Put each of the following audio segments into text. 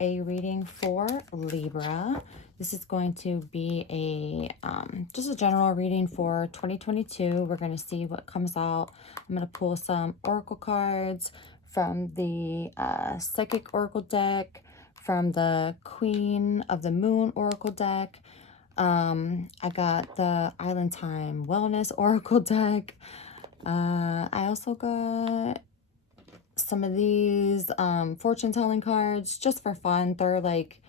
a reading for Libra. This is going to be a just a general reading for 2022. We're going to see what comes out. I'm going to pull some oracle cards from the Psychic Oracle deck, from the Queen of the Moon Oracle deck. I got the Island Time Wellness Oracle deck. I also got some of these fortune telling cards just for fun. They're like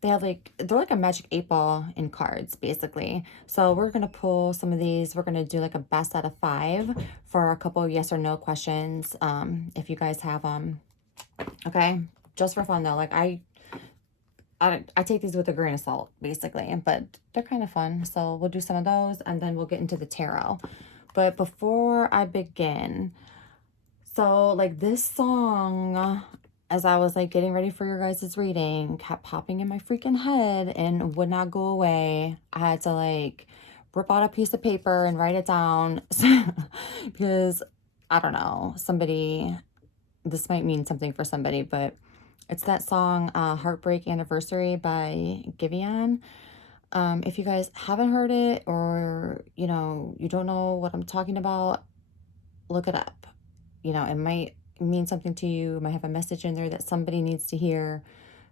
they're like a magic 8-ball in cards basically. So we're gonna pull some of these. We're gonna do like a best out of 5 for a couple of yes or no questions, if you guys have them. Okay, just for fun though. Like I take these with a grain of salt basically, but they're kind of fun. So we'll do some of those and then we'll get into the tarot. But before I begin, so like this song, as I was like getting ready for your guys' reading, kept popping in my freaking head and would not go away. I had to like rip out a piece of paper and write it down because I don't know, this might mean something for somebody, but it's that song, Heartbreak Anniversary by Giveon. If you guys haven't heard it, or, you know, you don't know what I'm talking about, look it up. You know, it might mean something to you. It might have a message in there that somebody needs to hear.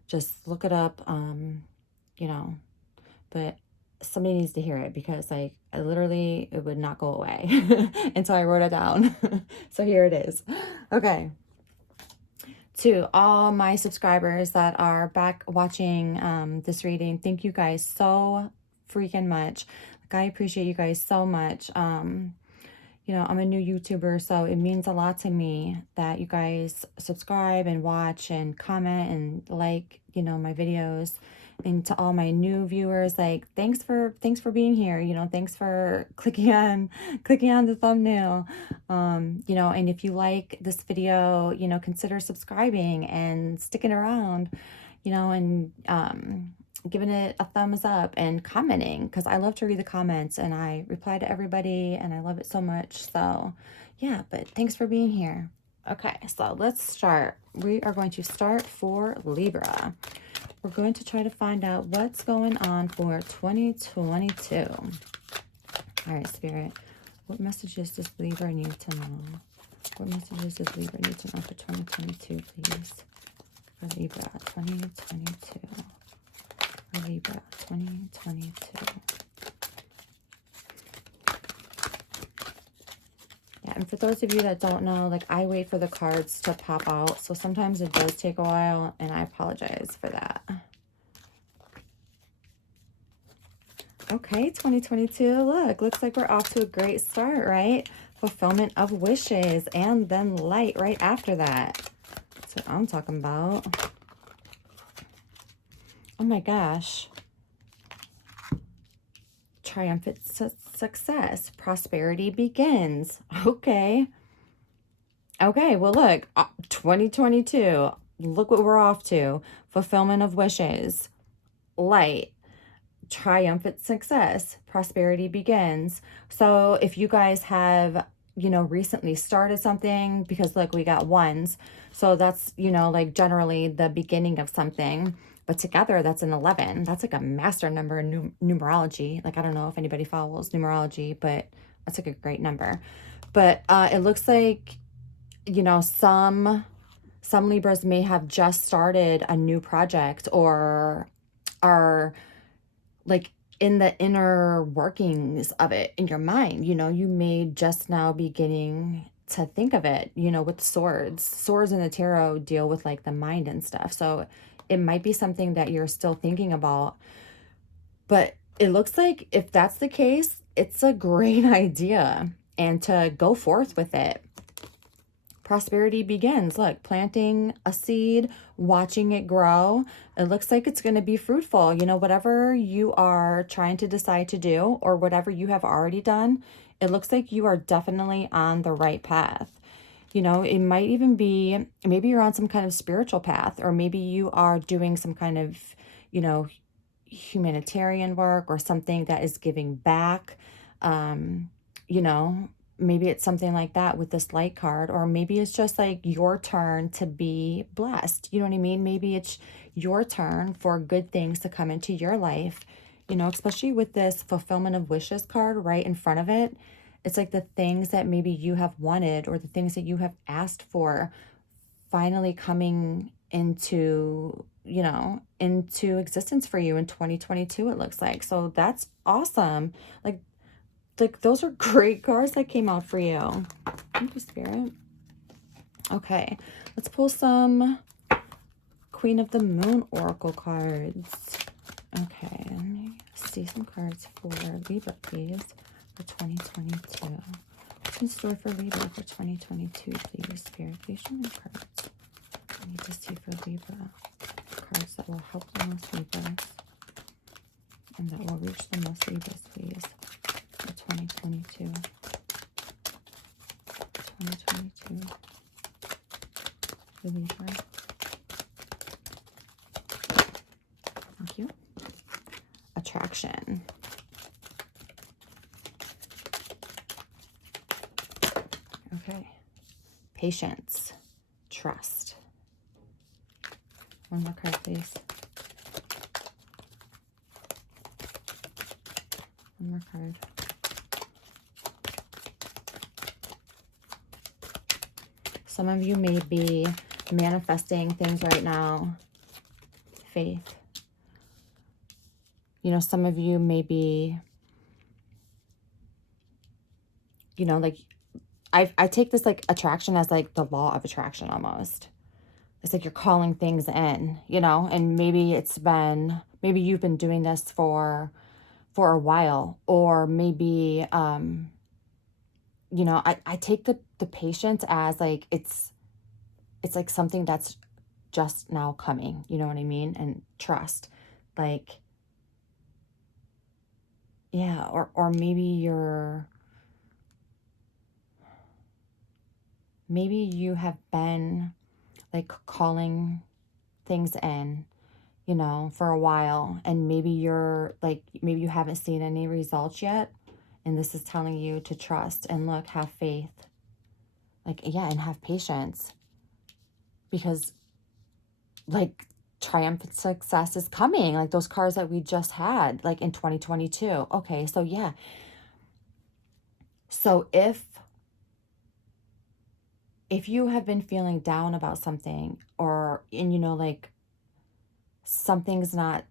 Just look it up, you know, but somebody needs to hear it because like it would not go away until I wrote it down. So here it is. Okay. To all my subscribers that are back watching this reading, thank you guys so freaking much. Like, I appreciate you guys so much. You know, I'm a new YouTuber, so it means a lot to me that you guys subscribe and watch and comment and like, you know, my videos. And to all my new viewers, like, thanks for being here. You know, thanks for clicking on the thumbnail. You know, and if you like this video, you know, consider subscribing and sticking around, you know, and giving it a thumbs up and commenting, because I love to read the comments and I reply to everybody and I love it so much. So yeah, but thanks for being here. Okay, so let's start. We are going to start for Libra. We're going to try to find out what's going on for 2022. All right, Spirit, what messages does Libra need to know? What messages does Libra need to know for 2022, please? For Libra 2022. Libra 2022. Yeah, and for those of you that don't know, like, I wait for the cards to pop out, so sometimes it does take a while, and I apologize for that. Okay, 2022, look, looks like we're off to a great start, right? Fulfillment of wishes, and then light right after that. That's what I'm talking about. Oh my gosh. Triumphant success. Prosperity begins. Okay. Okay, well, look, 2022. Look what we're off to. Fulfillment of wishes. Light. Triumphant success. Prosperity begins. So if you guys have, you know, recently started something, because look, we got ones. So that's, you know, like generally the beginning of something. But together, that's an 11. That's like a master number in numerology. Like, I don't know if anybody follows numerology, but that's like a great number. But it looks like, you know, some Libras may have just started a new project, or are like in the inner workings of it in your mind. You know, you may just now be beginning to think of it, you know, with swords. Swords in the tarot deal with like the mind and stuff. So it might be something that you're still thinking about. But it looks like if that's the case, it's a great idea and to go forth with it. Prosperity begins. Look, planting a seed, watching it grow. It looks like it's going to be fruitful. You know, whatever you are trying to decide to do, or whatever you have already done, it looks like you are definitely on the right path. You know, it might even be, maybe you're on some kind of spiritual path, or maybe you are doing some kind of, you know, humanitarian work or something that is giving back. You know, maybe it's something like that with this light card, or maybe it's just like your turn to be blessed. You know what I mean? Maybe it's your turn for good things to come into your life, you know, especially with this fulfillment of wishes card right in front of it. It's like the things that maybe you have wanted or the things that you have asked for finally coming into, you know, into existence for you in 2022, it looks like. So that's awesome. Like those are great cards that came out for you. Thank you, Spirit. Okay, let's pull some Queen of the Moon Oracle cards. Okay, let me see some cards for Libra, please, for 2022. What's in store for Libra for 2022, please? Spirit, please show me cards. I need to see for Libra. Cards that will help the most Libras and that will reach the most Libras, please, for 2022. 2022 for Libra. Thank you. Attraction. Okay. Patience. Trust. One more card, please. One more card. Some of you may be manifesting things right now. Faith. You know, some of you may be, you know, like, I take this like attraction as like the law of attraction almost. It's like you're calling things in, you know, and maybe you've been doing this for a while, or maybe, you know, I take the patience as like, it's like something that's just now coming, you know what I mean? And trust, like, yeah, or maybe you have been like calling things in, you know, for a while, and maybe maybe you haven't seen any results yet, and this is telling you to trust and look, have faith, like, yeah, and have patience, because like triumphant success is coming, like those cards that we just had, like in 2022. Okay, so yeah, so if you have been feeling down about something, and you know, like something's not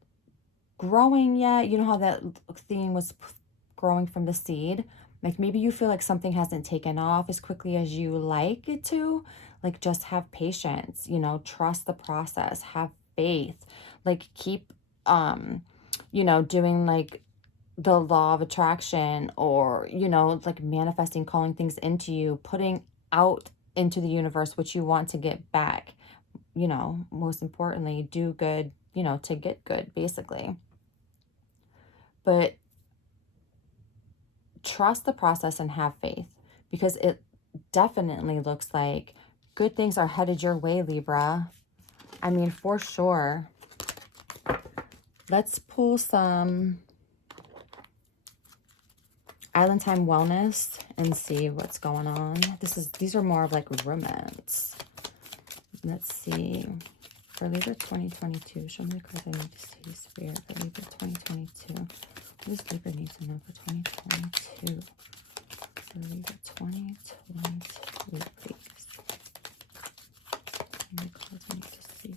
growing yet, you know how that thing was growing from the seed, like maybe you feel like something hasn't taken off as quickly as you like it to, like just have patience, you know, trust the process, have faith, like keep you know, doing like the law of attraction, or you know, like manifesting, calling things into you, putting out into the universe what you want to get back, you know, most importantly, do good, you know, to get good, basically. But trust the process and have faith, because it definitely looks like good things are headed your way, Libra. I mean, for sure. Let's pull some Island Time Wellness and see what's going on. These are more of like romance. Let's see. For Libra 2022, show me the cards I need to see, Spirit, for Libra 2022. What does Libra need to know for 2022? For Libra 2022, please. Show me the cards I need to see.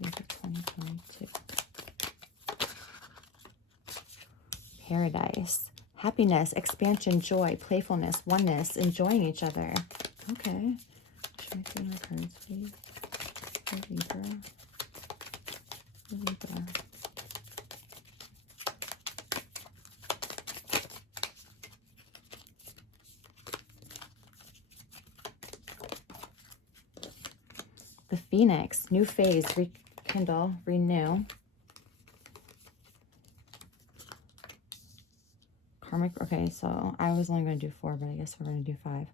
Libra 2022. Paradise. Happiness, expansion, joy, playfulness, oneness, enjoying each other. Okay. Show me 3 more cards, please. For Libra. For Libra. The Phoenix. New phase. Rekindle. Renew. Karmic. Okay, so I was only going to do 4, but I guess we're going to do 5.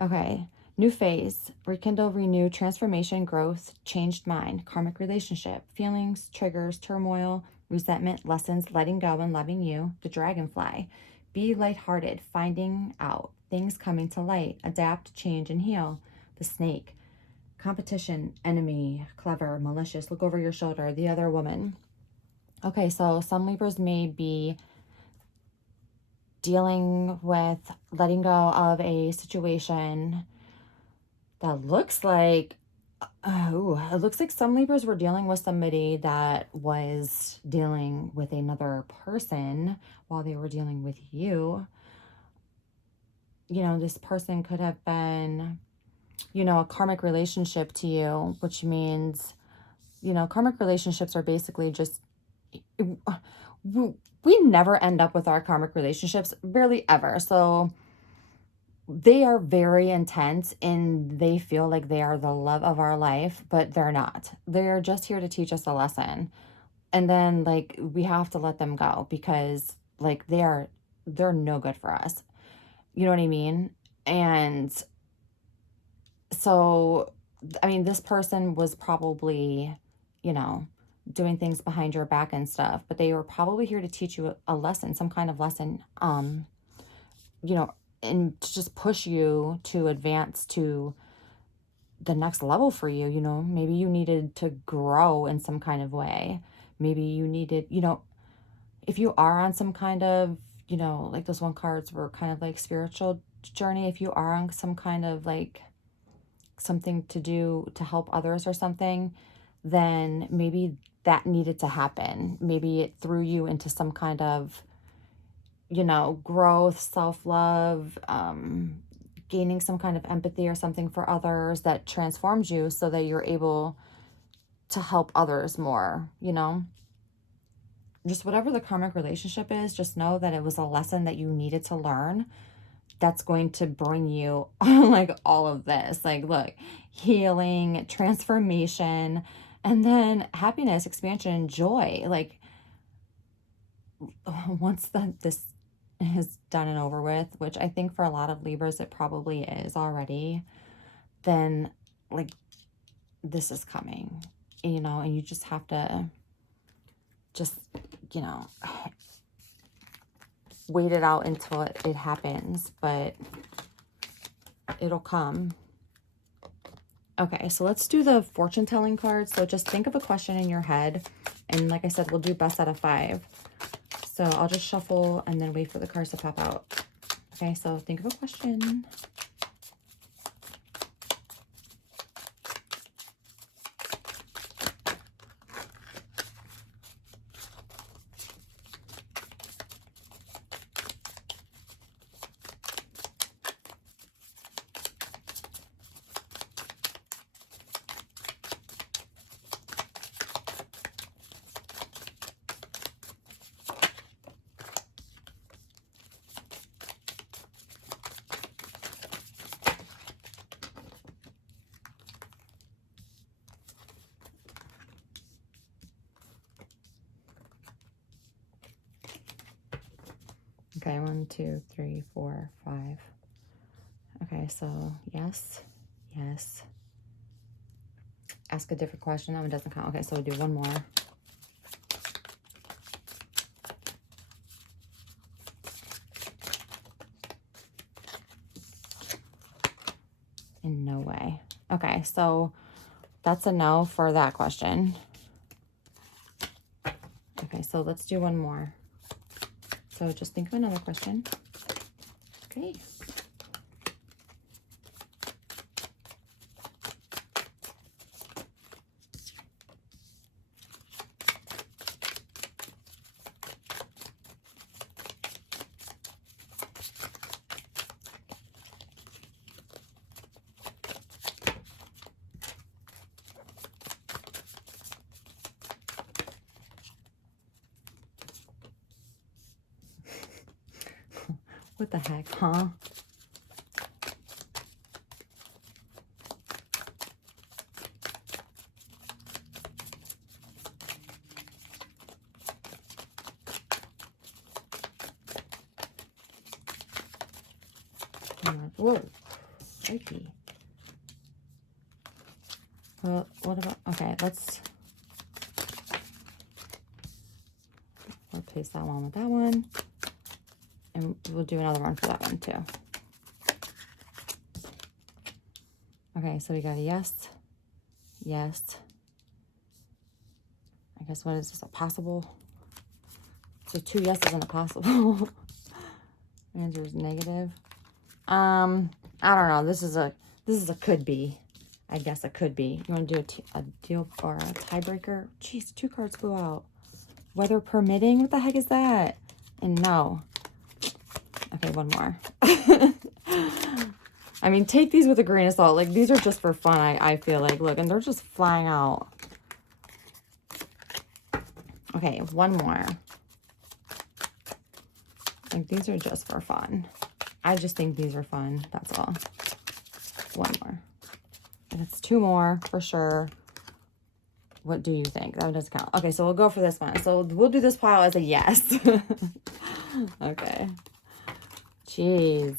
Okay. New phase. Rekindle, renew, transformation, growth, changed mind, karmic relationship, feelings, triggers, turmoil, resentment, lessons, letting go and loving you, the dragonfly, Be lighthearted, finding out, things coming to light, adapt, change, and heal. The Snake. Competition, enemy, clever, malicious, look over your shoulder, the other woman. Okay, so some Libras may be dealing with letting go of a situation that looks like, it looks like some Libras were dealing with somebody that was dealing with another person while they were dealing with you. You know, this person could have been, you know, a karmic relationship to you, which means, you know, karmic relationships are basically just, we never end up with our karmic relationships, barely ever. So they are very intense and they feel like they are the love of our life, but they're not. They're just here to teach us a lesson. And then like we have to let them go because like they're no good for us. You know what I mean? And so, I mean, this person was probably, you know, doing things behind your back and stuff, but they were probably here to teach you a lesson, some kind of lesson, you know, and to just push you to advance to the next level for you. You know, maybe you needed to grow in some kind of way. Maybe you needed, you know, if you are on some kind of, you know, like those one cards were kind of like spiritual journey, if you are on some kind of like something to do to help others or something, then maybe that needed to happen. Maybe it threw you into some kind of, you know, growth, self-love, gaining some kind of empathy or something for others that transforms you so that you're able to help others more, you know? Just whatever the karmic relationship is, just know that it was a lesson that you needed to learn that's going to bring you like all of this. Like, look, healing, transformation, and then happiness, expansion, joy. Like, once this is done and over with, which I think for a lot of Libras it probably is already, then like this is coming, you know, and you just have to just, you know, wait it out until it happens, but it'll come. Okay, so let's do the fortune telling cards. So just think of a question in your head, and like I said, we'll do best out of 5. So I'll just shuffle and then wait for the cards to pop out. Okay, so think of a question. Okay, 1, 2, 3, 4, 5. Okay, so yes, yes. Ask a different question. That one doesn't count. Okay, so we'll do one more. In no way. Okay, so that's a no for that question. Okay, so let's do one more. So just think of another question. Okay. What the heck, huh? Whoa, crikey. Well, what about, okay, let's replace that one with that one. And we'll do another one for that one too. Okay, so we got a yes, yes. I guess what is this, a possible? So 2 yeses and a possible. Answer is negative. I don't know. This is a could be. I guess it could be. You want to do a deal or a tiebreaker? Jeez, 2 cards flew out. Weather permitting? What the heck is that? And no. Okay, one more. I mean, take these with a grain of salt. Like, these are just for fun, I feel like. Look, and they're just flying out. Okay, one more. Like, these are just for fun. I just think these are fun. That's all. One more. And it's 2 more for sure. What do you think? That doesn't count. Okay, so we'll go for this one. So we'll do this pile as a yes. Okay. Jeez.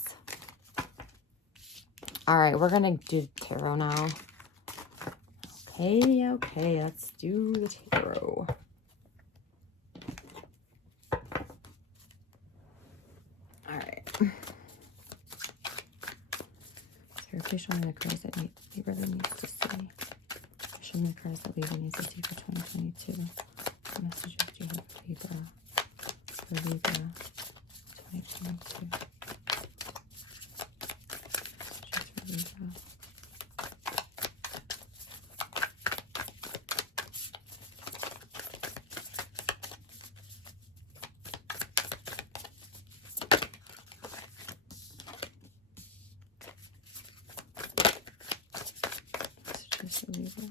All right, we're going to do tarot now. Okay, let's do the tarot. All right. Sarah, please show me the cards that Libra needs to see. Show me the cards that Libra needs to see for 2022. What messages do you have for Libra? For Libra 2022. Messages for Libra. Messages for Libra.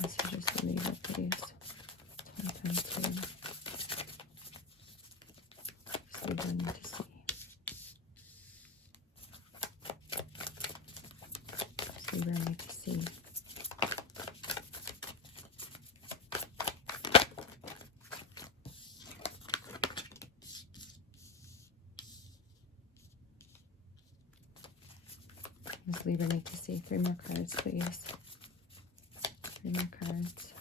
Messages for Libra, please. 2022. Just Libra need to see. Just Libra need to see. Does Libra need to see? 3 more cards, please. 3 more cards.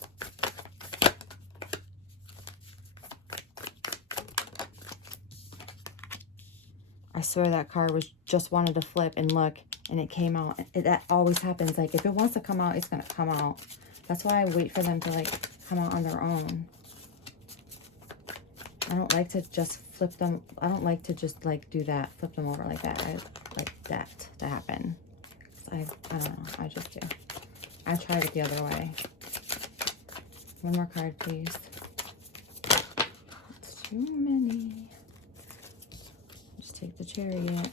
I swear that card was just wanted to flip and look, and it came out. That always happens. Like, if it wants to come out, it's going to come out. That's why I wait for them to, like, come out on their own. I don't like to just flip them. I don't like to just, like, do that. Flip them over like that. I like that to happen. I don't know. I just do. I tried it the other way. 1 more card, please. It's too many. Just take the Chariot.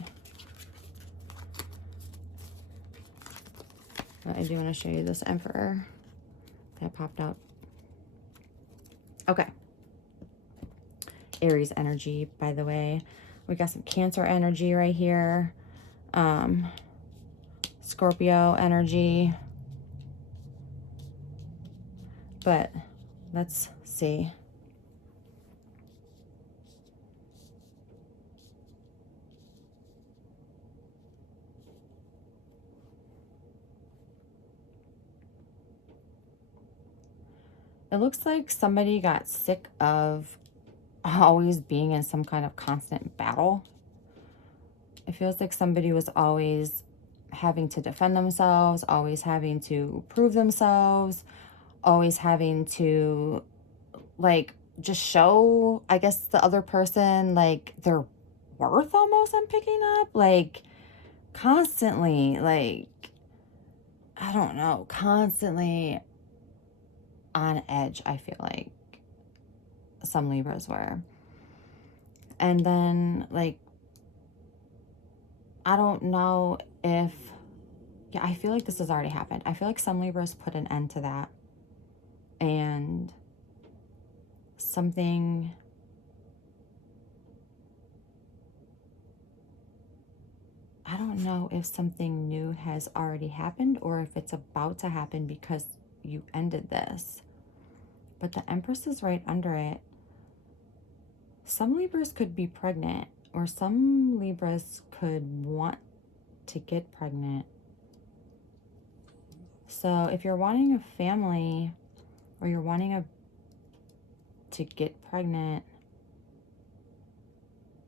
But I do want to show you this Emperor that popped up. Okay. Aries energy, by the way. We got some Cancer energy right here. Scorpio energy. But let's see. It looks like somebody got sick of always being in some kind of constant battle. It feels like somebody was always having to defend themselves, always having to prove themselves, always having to, like, just show, I guess, the other person, like, their worth almost, I'm picking up. Like, constantly, like, I don't know, constantly on edge, I feel like some Libras were. And then, like, I don't know if, yeah, I feel like this has already happened. I feel like some Libras put an end to that. And something, I don't know if something new has already happened or if it's about to happen because you ended this. But the Empress is right under it. Some Libras could be pregnant, or some Libras could want to get pregnant. So if you're wanting a family or you're wanting to get pregnant,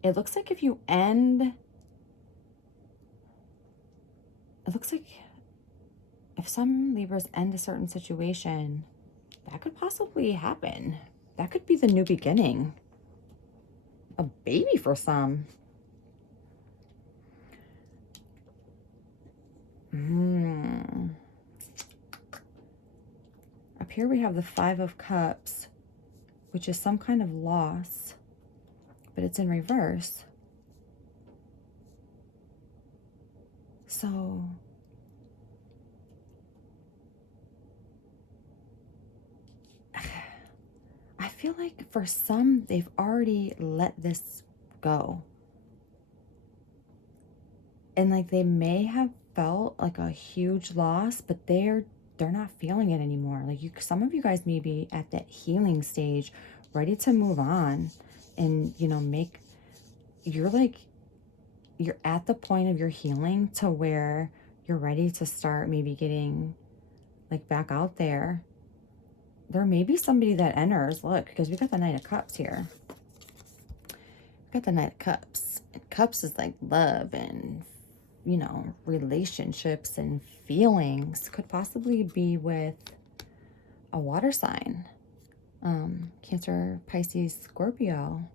it looks like if you end, it looks like if some Libras end a certain situation, that could possibly happen. That could be the new beginning. A baby for some. Up here we have the Five of Cups, which is some kind of loss, but it's in reverse. So I feel like for some, they've already let this go. And like they may have felt like a huge loss, but they're not feeling it anymore. Like some of you guys may be at that healing stage, ready to move on, and you know, you're at the point of your healing to where you're ready to start maybe getting like back out there. There may be somebody that enters, look, because we got the Knight of Cups here. We got the Knight of Cups. And Cups is like love and, you know, relationships and feelings. Could possibly be with a water sign. Cancer, Pisces, Scorpio.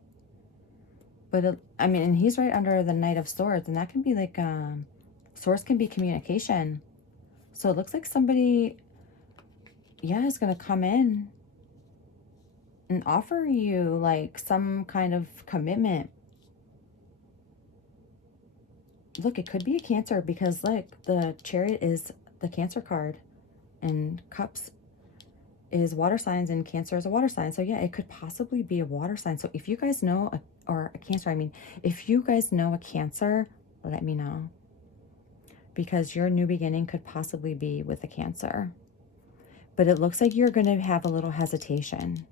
But, I mean, and he's right under the Knight of Swords. And that can be like, Swords can be communication. So it looks like somebody, yeah, is going to come in and offer you like some kind of commitment. Look, it could be a Cancer because like the Chariot is the Cancer card and Cups is water signs and Cancer is a water sign. So yeah, it could possibly be a water sign. So if you guys know or a Cancer, I mean, if you guys know a Cancer, let me know, because your new beginning could possibly be with a Cancer. But it looks like you're going to have a little hesitation.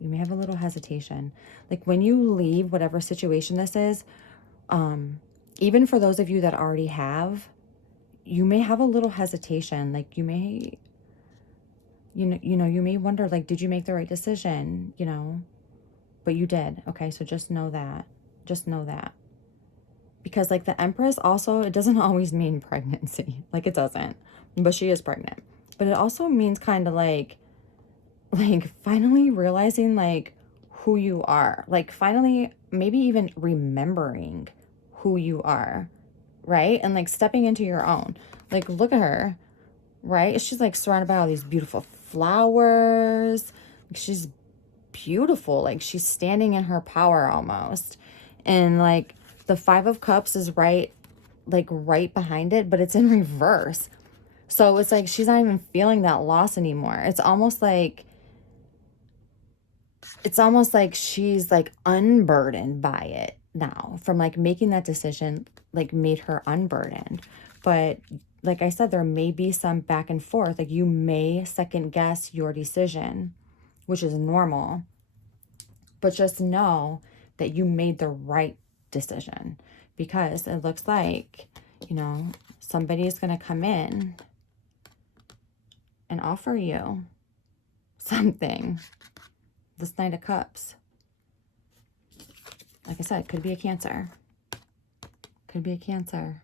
You may have a little hesitation. Like when you leave whatever situation this is, even for those of you that already have, you may have a little hesitation. Like you may, you may wonder, like, did you make the right decision? You know, but you did. Okay. So just know that. Just know that. Because like the Empress also, it doesn't always mean pregnancy. Like it doesn't, but she is pregnant. But it also means kind of like finally realizing like who you are, like finally maybe even remembering who you are, right? And like stepping into your own. Like look at her, right? She's like surrounded by all these beautiful flowers. She's beautiful. Like she's standing in her power almost. And like the Five of Cups is right behind it, but it's in reverse. So it's like she's not even feeling that loss anymore. It's almost like she's like unburdened by it now, from like making that decision, like made her unburdened. But like I said, there may be some back and forth. Like you may second guess your decision, which is normal. But just know that you made the right decision, because it looks like, you know, somebody is going to come in and offer you something. This Knight of Cups. Like I said, could be a Cancer. Could be a Cancer.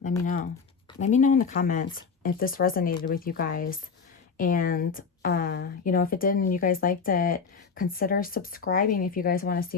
Let me know. Let me know in the comments if this resonated with you guys. And, you know, if it didn't and you guys liked it, consider subscribing if you guys want to see